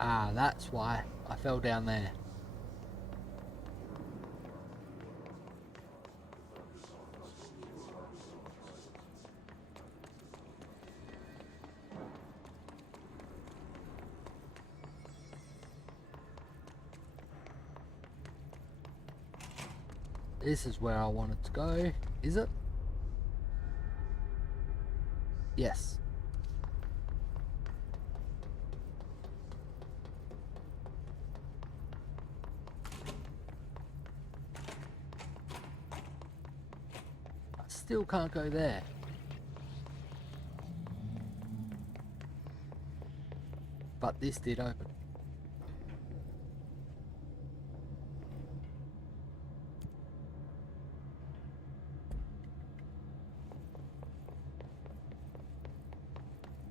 Ah, that's why I fell down there. This is where I wanted to go. Is it? Yes. I still can't go there. But this did open.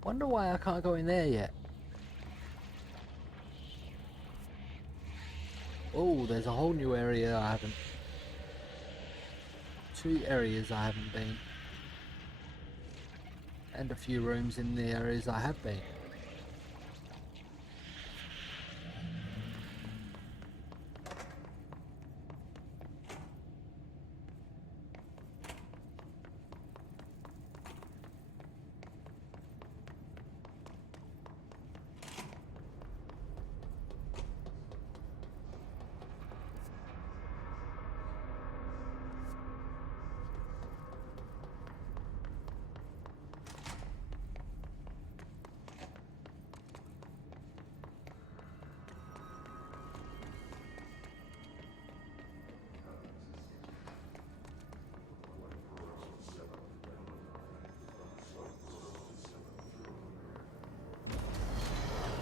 Wonder why I can't go in there yet. Oh, there's a whole new area I haven't. 2 areas I haven't been. And a few rooms in the areas I have been.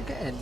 Again.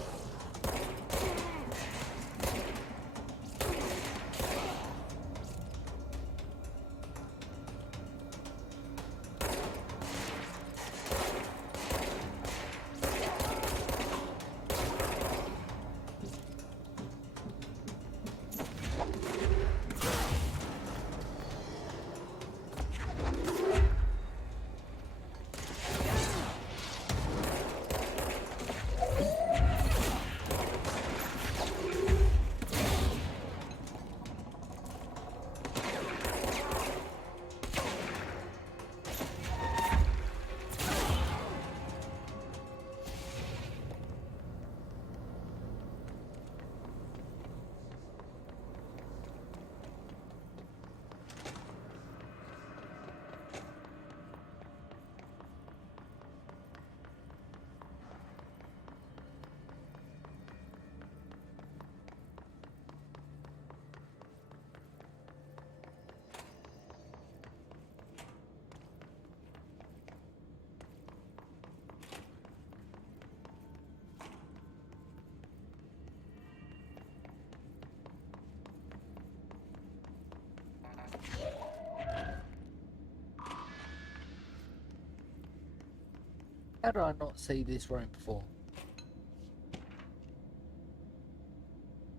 How did I not see this room before?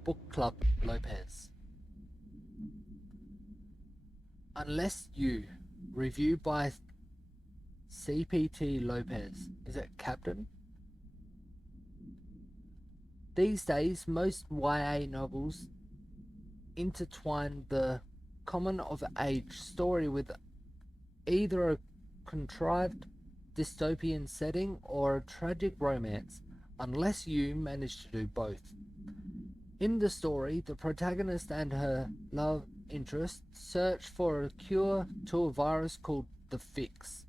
Book Club Lopez. Unless you review by CPT Lopez. Is it Captain? These days, most YA novels intertwine the common of age story with either a contrived dystopian setting or a tragic romance, unless you manage to do both. In the story, the protagonist and her love interest search for a cure to a virus called the Fix,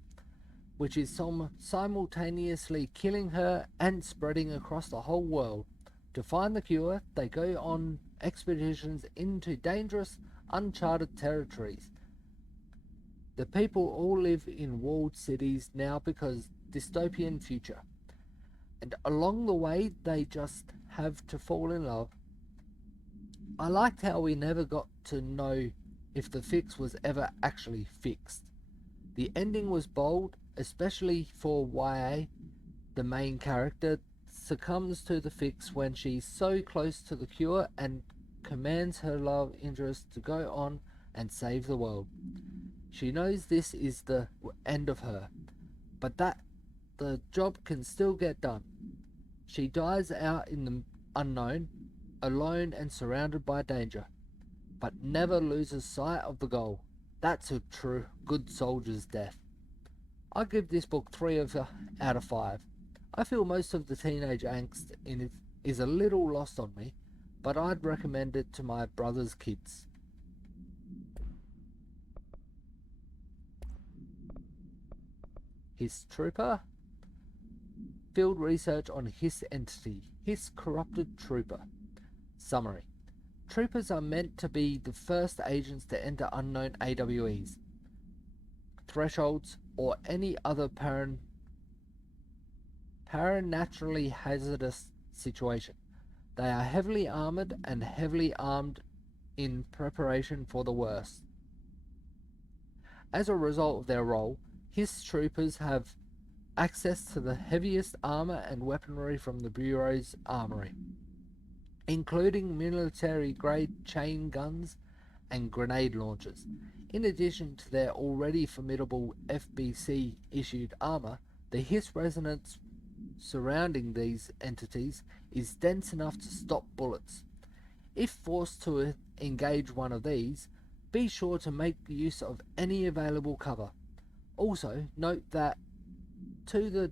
which is simultaneously killing her and spreading across the whole world. To find the cure, they go on expeditions into dangerous, uncharted territories. The people all live in walled cities now because dystopian future. And along the way, they just have to fall in love. I liked how we never got to know if the fix was ever actually fixed. The ending was bold, especially for YA. The main character succumbs to the fix when she's so close to the cure and commands her love interest to go on and save the world. She knows this is the end of her, but that the job can still get done. She dies out in the unknown, alone and surrounded by danger, but never loses sight of the goal. That's a true good soldier's death. I give this book 3 out of 5. I feel most of the teenage angst in it is a little lost on me, but I'd recommend it to my brother's kids. His Trooper. Field research on Hiss entity. Hiss corrupted trooper. Summary. Troopers are meant to be the first agents to enter unknown AWEs, thresholds, or any other paranaturally hazardous situation. They are heavily armored and heavily armed in preparation for the worst. As a result of their role, his troopers have access to the heaviest armor and weaponry from the Bureau's armory, including military-grade chain guns and grenade launchers. In addition to their already formidable FBC-issued armor, the Hiss resonance surrounding these entities is dense enough to stop bullets. If forced to engage one of these, be sure to make use of any available cover. Also, note that to the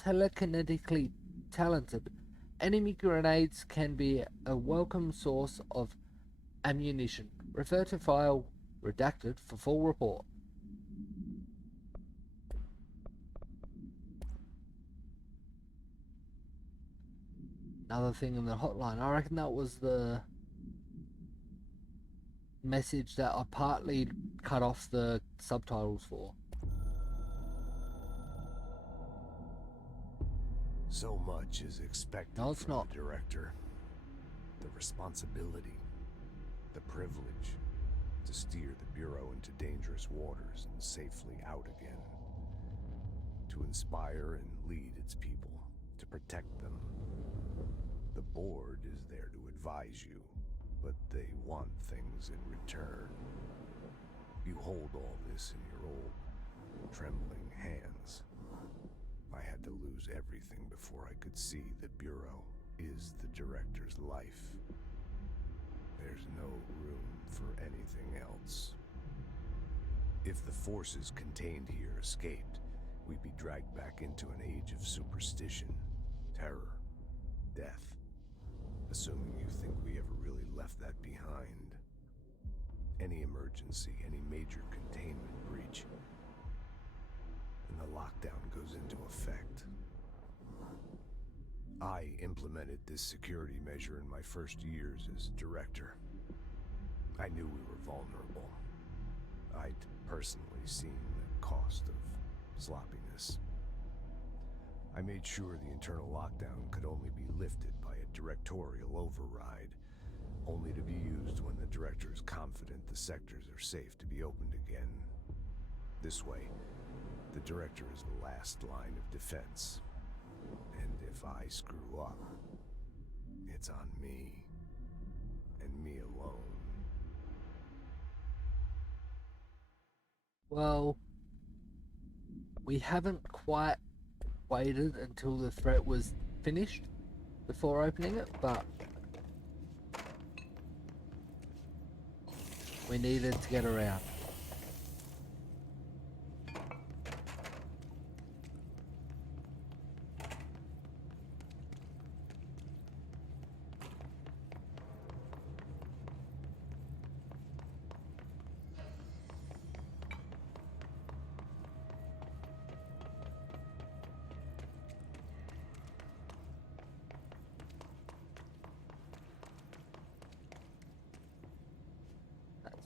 telekinetically talented, enemy grenades can be a welcome source of ammunition. Refer to file redacted for full report. Another thing in the hotline, I reckon that was the message that I partly cut off the subtitles for. So much is expected No, it's from not. the director. The responsibility, the privilege to steer the Bureau into dangerous waters and safely out again. To inspire and lead its people, to protect them. The board is there to advise you, but they want things in return. You hold all this in your old, trembling hands. I had to lose everything before I could see the Bureau is the director's life. There's no room for anything else. If the forces contained here escaped, we'd be dragged back into an age of superstition, terror, death. Assuming you think we ever really left that behind. Any emergency, any major containment breach, and the lockdown goes into effect. I implemented this security measure in my first years as director. I knew we were vulnerable. I'd personally seen the cost of sloppiness. I made sure the internal lockdown could only be lifted by a directorial override, only to be used when the director is confident the sectors are safe to be opened again. This way, the director is the last line of defense. And if I screw up, it's on me, and me alone. Well, we haven't quite waited until the threat was finished before opening it, but we needed to get around.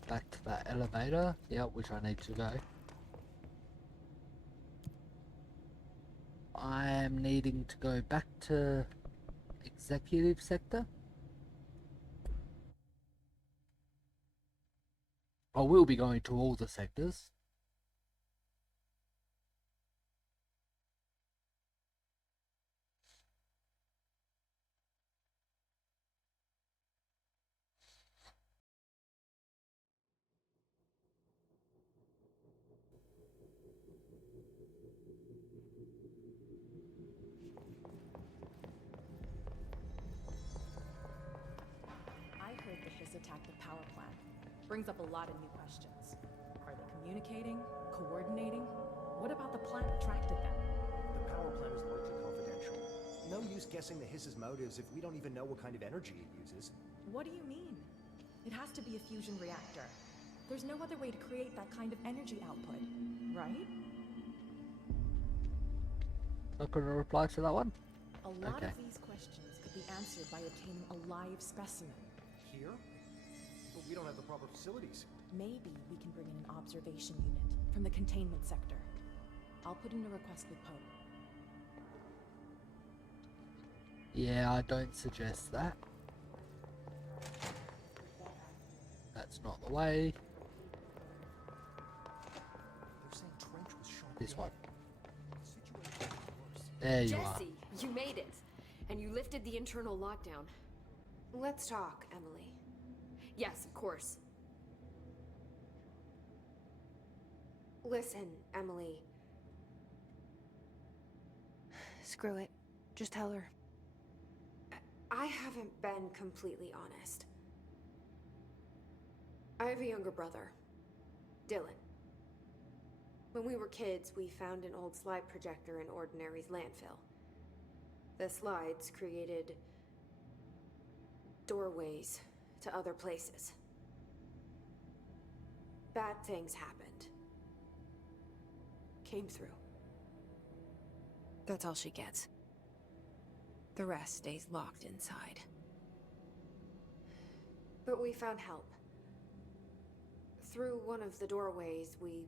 Back to that elevator, which I need to go. I am needing to go back to executive sector. I will be going to all the sectors. brings up a lot of new questions. Are they communicating? Coordinating? What about the plant attracted them? The power plant is largely confidential. No use guessing the hiss's motives if we don't even know what kind of energy it uses. What do you mean? It has to be a fusion reactor. There's no other way to create that kind of energy output, right? Not going to reply to that one. A lot of these questions could be answered by obtaining a live specimen. Here? But we don't have the proper facilities. Maybe we can bring in an observation unit from the containment sector. I'll put in a request with Poe. Yeah, I don't suggest that. That's not the way. They're saying Trench was shot. This one. The situation is worse. There you are. Jesse, you made it. And you lifted the internal lockdown. Let's talk, Emily. Yes, of course. Listen, Emily. Screw it. Just tell her. I haven't been completely honest. I have a younger brother, Dylan. When we were kids, we found an old slide projector in Ordinary's landfill. The slides created doorways to other places. Bad things happened. Came through. That's all she gets. The rest stays locked inside. But we found help. Through one of the doorways, we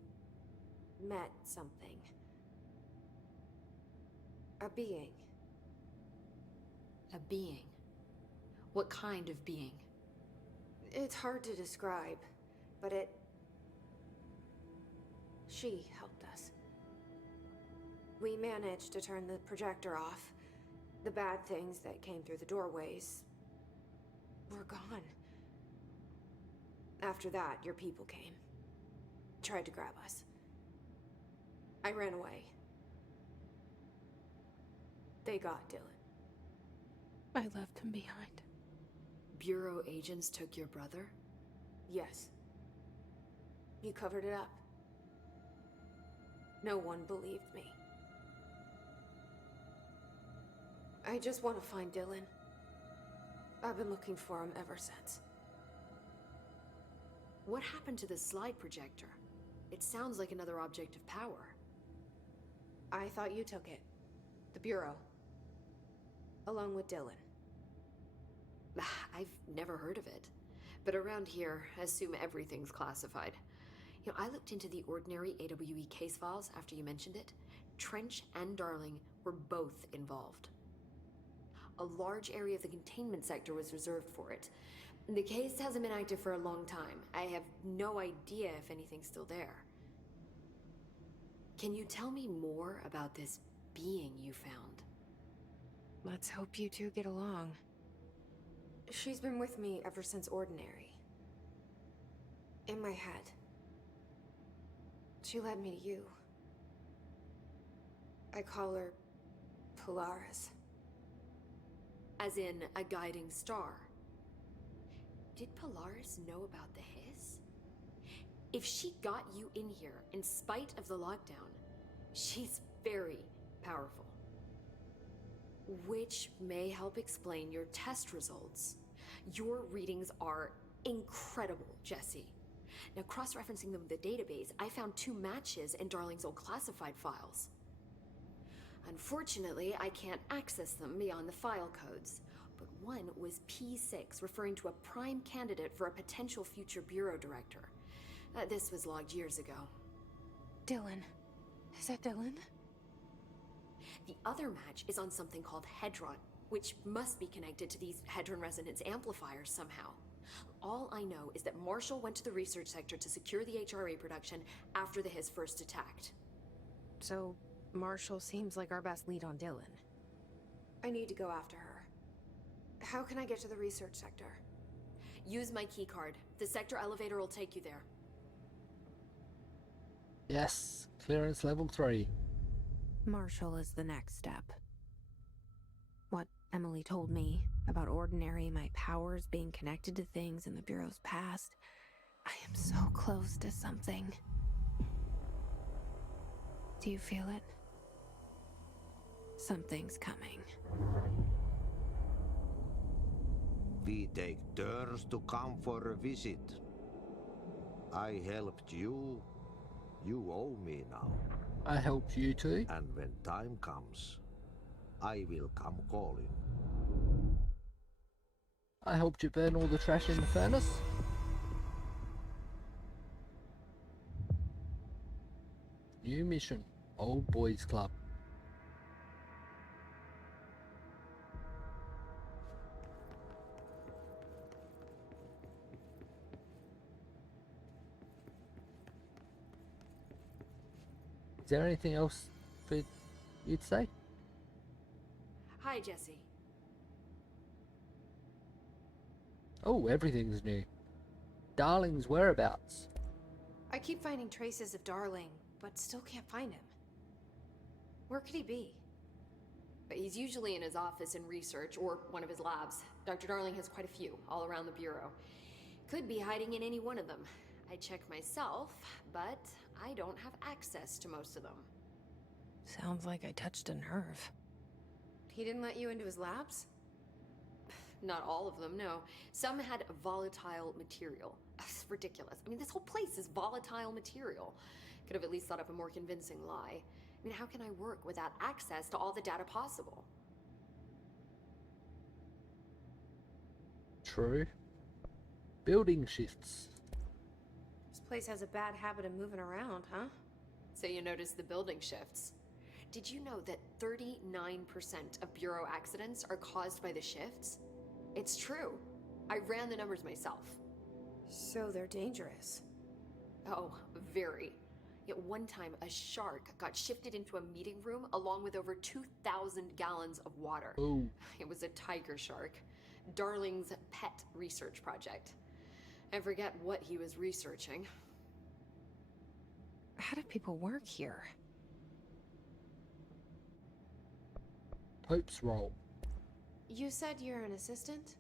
met something. A being. A being. What kind of being? It's hard to describe, but she helped us. We managed to turn the projector off. The bad things that came through the doorways were gone. After that, your people came. Tried to grab us. I ran away. They got Dylan. I left him behind. Bureau agents took your brother? Yes. You covered it up. No one believed me. I just want to find Dylan. I've been looking for him ever since. What happened to the slide projector? It sounds like another object of power. I thought you took it. The Bureau. Along with Dylan. I've never heard of it. But around here, I assume everything's classified. You know, I looked into the Ordinary AWE case files after you mentioned it. Trench and Darling were both involved. A large area of the containment sector was reserved for it. The case hasn't been active for a long time. I have no idea if anything's still there. Can you tell me more about this being you found? Let's hope you two get along. She's been with me ever since Ordinary. In my head. She led me to you. I call her Polaris. As in a guiding star. Did Polaris know about the hiss? If she got you in here in spite of the lockdown, she's very powerful. Which may help explain your test results. Your readings are incredible, Jesse. Now, cross-referencing them with the database, I found 2 matches in Darling's old classified files. Unfortunately, I can't access them beyond the file codes, but one was P6, referring to a prime candidate for a potential future bureau director. This was logged years ago. Dylan. Is that Dylan? The other match is on something called Hedron, which must be connected to these Hedron resonance amplifiers somehow. All I know is that Marshall went to the research sector to secure the HRA production after the hiss first attacked. So, Marshall seems like our best lead on Dylan. I need to go after her. How can I get to the research sector? Use my keycard. The sector elevator will take you there. Yes, clearance level 3. Marshall is the next step. What Emily told me about Ordinary, my powers being connected to things in the Bureau's past, I am so close to something. Do you feel it? Something's coming. We take turns to come for a visit. I helped you. You owe me now. I helped you too. And when time comes, I will come calling. I helped you burn all the trash in the furnace. New mission, Old Boys Club. Is there anything else for you to say? Hi, Jesse. Oh, everything's new. Darling's whereabouts. I keep finding traces of Darling, but still can't find him. Where could he be? But he's usually in his office in research or one of his labs. Dr. Darling has quite a few all around the Bureau. Could be hiding in any one of them. I check myself, but I don't have access to most of them. Sounds like I touched a nerve. He didn't let you into his labs? Not all of them, no. Some had volatile material. It's ridiculous. I mean, this whole place is volatile material. Could have at least thought up a more convincing lie. I mean, how can I work without access to all the data possible? True. Building shifts. This place has a bad habit of moving around, huh? So you notice the building shifts. Did you know that 39% of Bureau accidents are caused by the shifts? It's true. I ran the numbers myself. So they're dangerous. Oh, very. Yet one time, a shark got shifted into a meeting room along with over 2,000 gallons of water. Oh. It was a tiger shark. Darling's pet research project. I forget what he was researching. How do people work here? Pope's role. You said you're an assistant?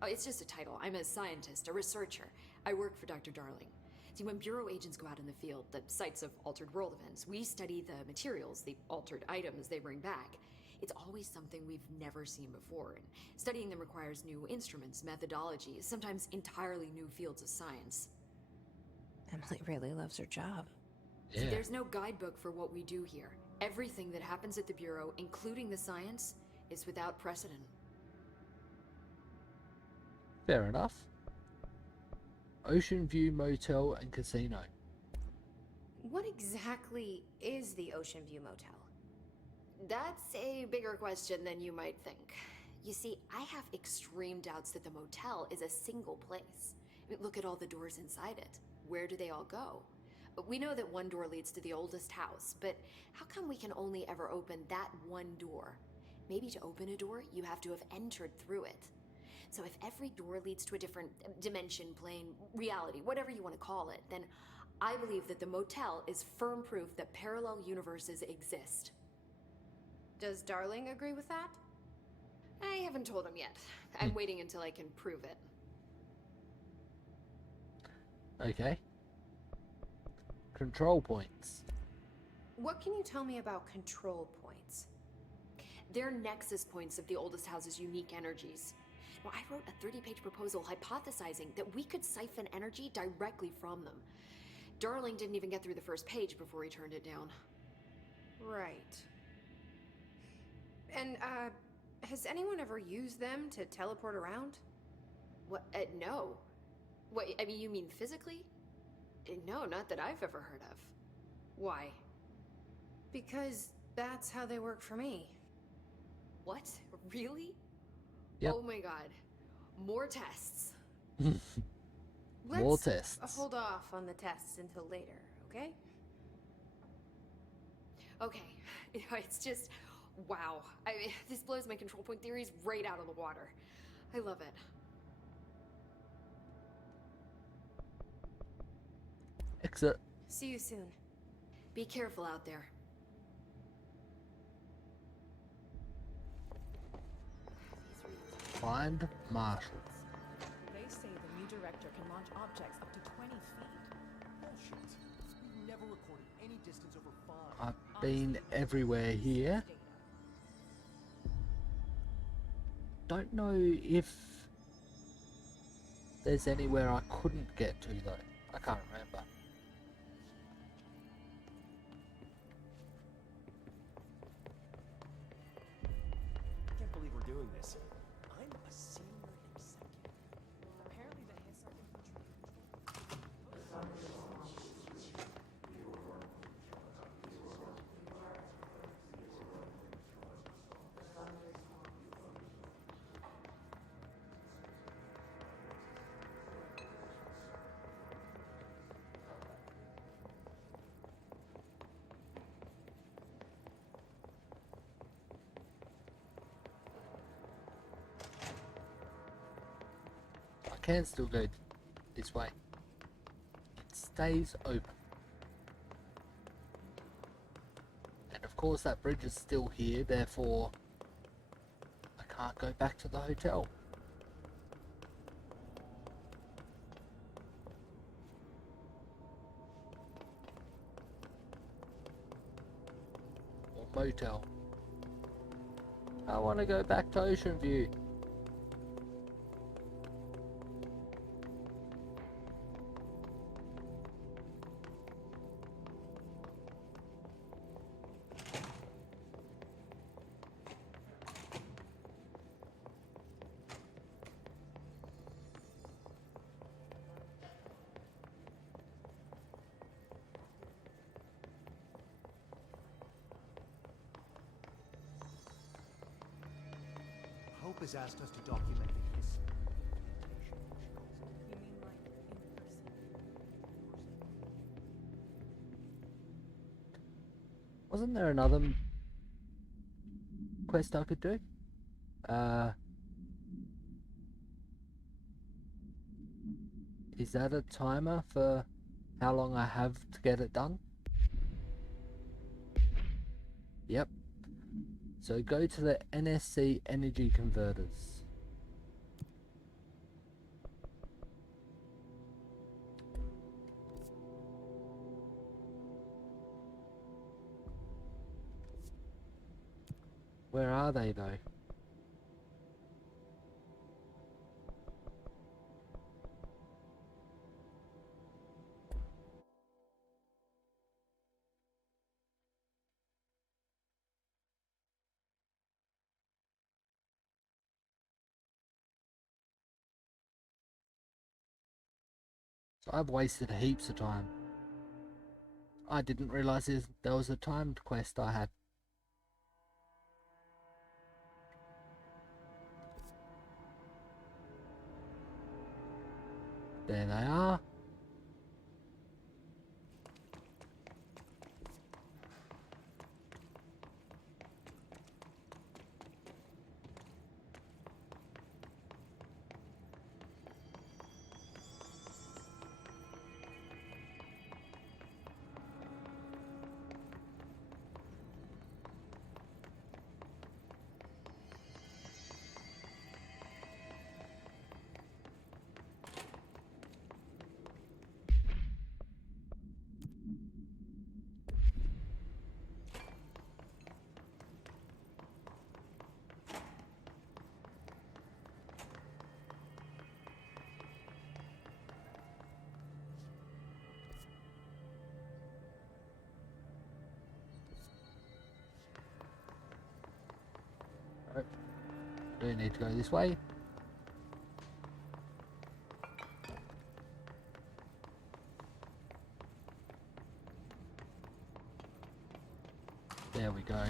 Oh, it's just a title. I'm a scientist, a researcher. I work for Dr. Darling. See, when Bureau agents go out in the field, the sites of altered world events, we study the materials, the altered items they bring back. It's always something we've never seen before, and studying them requires new instruments, methodologies, sometimes entirely new fields of science. Emily really loves her job. Yeah. See, there's no guidebook for what we do here. Everything that happens at the Bureau, including the science, is without precedent. Fair enough. Ocean View Motel and Casino. What exactly is the Ocean View Motel? That's a bigger question than you might think. You see, I have extreme doubts that the motel is a single place. I mean, look at all the doors inside it. Where do they all go? We know that one door leads to the oldest house, but how come we can only ever open that one door? Maybe to open a door, you have to have entered through it. So if every door leads to a different dimension, plane, reality, whatever you want to call it, then I believe that the motel is firm proof that parallel universes exist. Does Darling agree with that? I haven't told him yet. I'm waiting until I can prove it. Okay. Control points. What can you tell me about control points? They're nexus points of the oldest house's unique energies. Well, I wrote a 30-page proposal hypothesizing that we could siphon energy directly from them. Darling didn't even get through the first page before he turned it down. Right. And, has anyone ever used them to teleport around? What? No. What, I mean, you mean physically? No, not that I've ever heard of. Why? Because that's how they work for me. What? Really? Yep. Oh my god. More tests. More tests. Hold off on the tests until later, okay? Okay. It's just, wow. I mean, this blows my control point theories right out of the water. I love it. Exit. See you soon. Be careful out there. Find Marshall. They say the new projector can launch objects up to 20 feet. Bullshit. We've never recorded any distance over 5. I've been everywhere here. Don't know if there's anywhere I couldn't get to though. I can't remember. I can't believe we're doing this. I'm a senior executive. Apparently the hiss are infantry. I can still go this way. It stays open. And of course that bridge is still here, therefore I can't go back to the hotel. Or motel. I want to go back to Ocean View. Hope has asked us to document the hiss. You mean like in person? Wasn't there another quest I could do? Is that a timer for how long I have to get it done? Yep. So go to the NSC energy converters. Where are they though? So I've wasted heaps of time. I didn't realise there was a timed quest I had. There they are. Do need to go this way. There we go.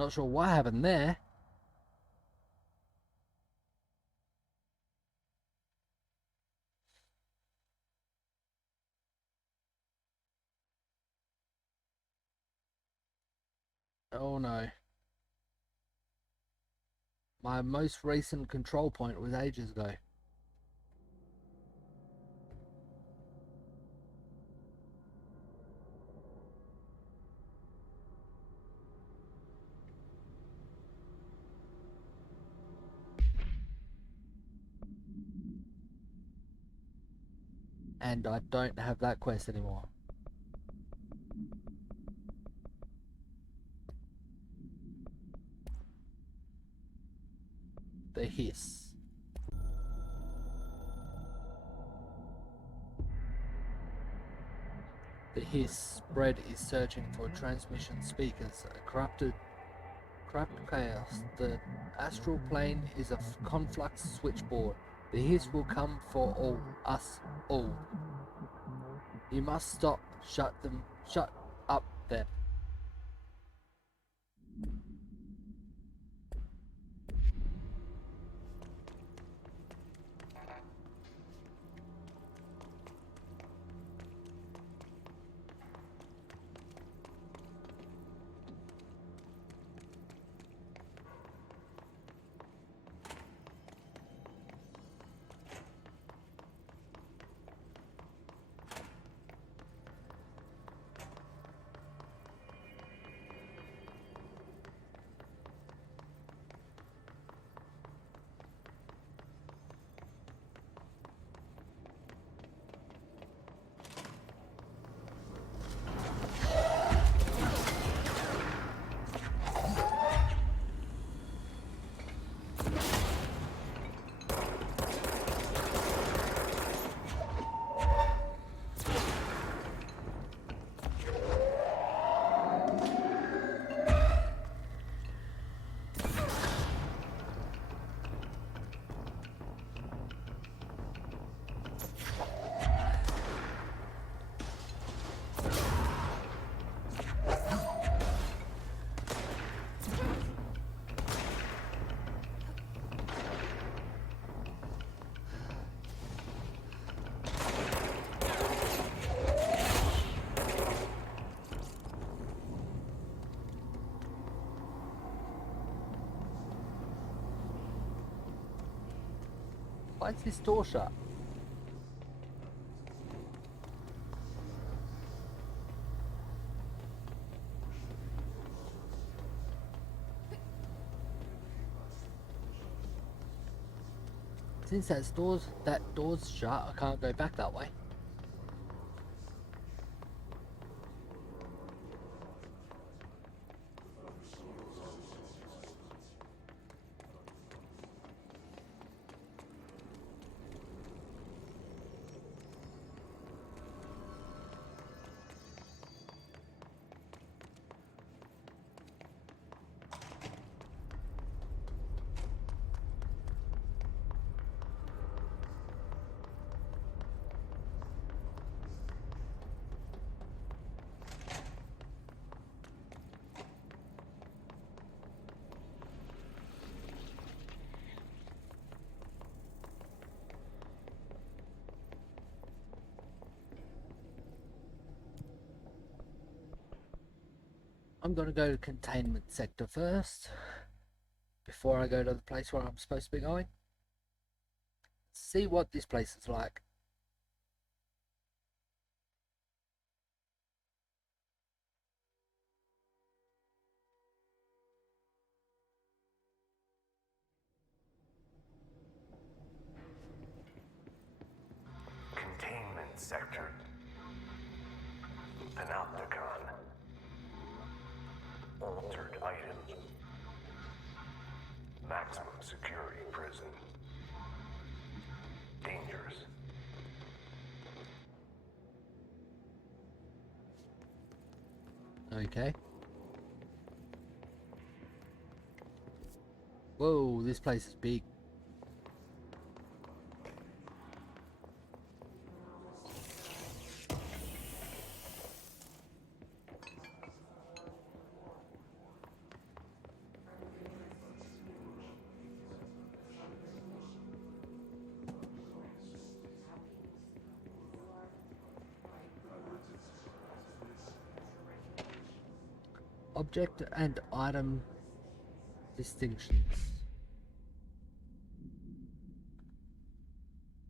Not sure what happened there. Oh no. My most recent control point was ages ago. And I don't have that quest anymore. The hiss. The hiss spread is searching for transmission speakers. A corrupt chaos. The astral plane is a conflux switchboard. The hiss will come for all us all. You must stop. Shut up then. Why is this door shut? Since that door's shut, I can't go back that way. I'm gonna go to containment sector first, before I go to the place where I'm supposed to be going. See what this place is like. Containment sector. Panopticon. Altered items. Maximum security prison. Dangerous. Okay. Whoa, this place is big. object and item distinctions.